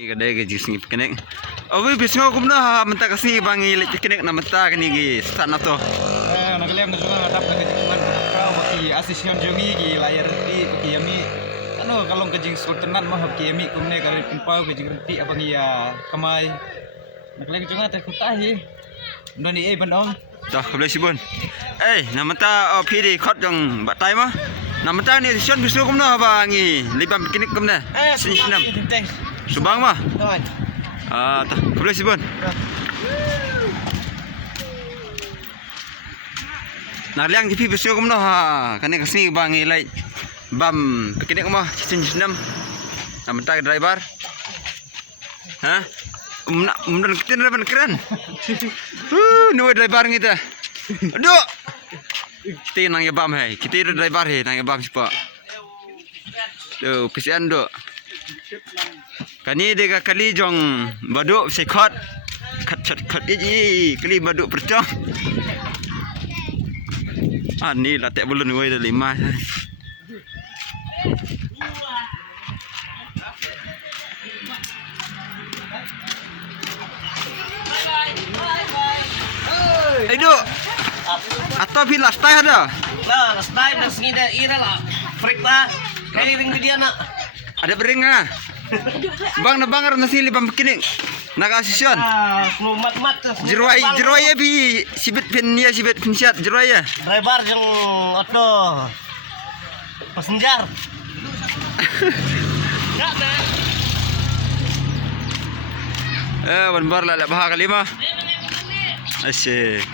Kadai ke jisni kenek. Awi bisngo kumna menta kasi bangi le kenek na menta kani gi sana to. Nakaliam na juga ngatap na kajiman kau maki asisyon jungi gi layar di ki yami. Ano kalong kajing sultanan mah ki yami kumne kali pimpau kajing renti abang iya kamai. Nakaliam juga teh kutahi. Ndoni bandong. Dah boleh sibun. Na menta pidi khot jong batai mah. Na menta ni sion bisno kumna bangi libam kenek kumna. Sini senam. Subang mah. Tak boleh sibun. Nak liang kipi besok kumno ha. Kane kasni bangi lai bam kene kumah cincin senam. Nak mentah driver. Ha? Umdan kita depan keren. Nuwe driver ngita. Aduh. Kita nang ya bam hai. Kita driver hai nang ya bam siapa. Tuh pisian do. Kani dega kali jong baduk sekot kat iji kali baduk percong. Ni latek belun gue dah 5. Aduh. Atau pi last time ada? Lah, last time nas ngida ira lah. Freak lah. Kali ring dia nak. Ada bering ah. Bang na bangar nasi libam kini. Nakasisyon. Mat. Jeruai ya bi sibet pin ya sibet pin siat jeruai ya. Driver yang auto. Passenger. Ban bar la bahag 5. Asyik.